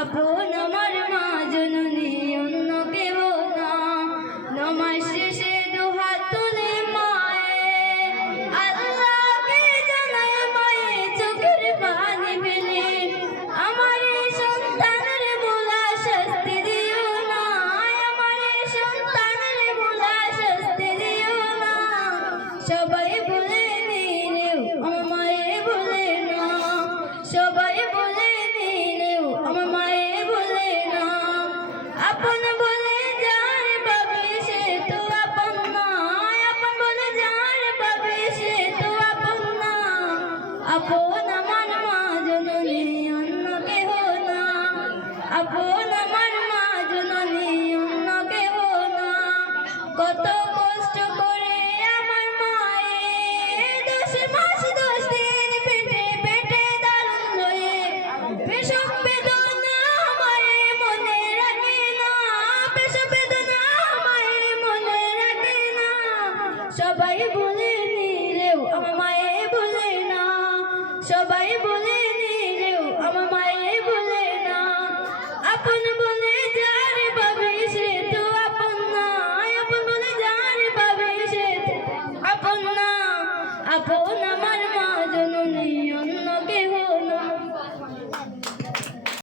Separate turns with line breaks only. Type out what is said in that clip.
আপন আমার মা জননী অন্য কেহ না। নমাজ শেষে দুহাত তুলে মায়ে। আল্লাহকে জানাই মায়ে চোখের পানি ফেলে। আমার সন্তানের মোলা শাস্তি দিও না। আমার সন্তানের মোলা শাস্তি দিও না। সবাই বলে দিলেও আমার মায়ে বলে না। সবাই আপন আমার মা জননী, অন্য কেহ না। আপন আমার মা জননী, অন্য কেহ না। কত কষ্ট করে আমার মায়ে দশ মাস, দশ দিন পেটে পেটে দারুণ লয়ে পেশক বেদনা আমায় মনে রাখে না পেশক বেদনা আমায় মনে রাখে না। সবাই বলে নিলেও আমার মায়ে বলে না সবাই বলে রেও আমার মায়ে বলে না। আপন বলে যার বাবে সে তো আপন না। আপন বলে যার বাবে সে আপন না। আপন আমার মা জননীয়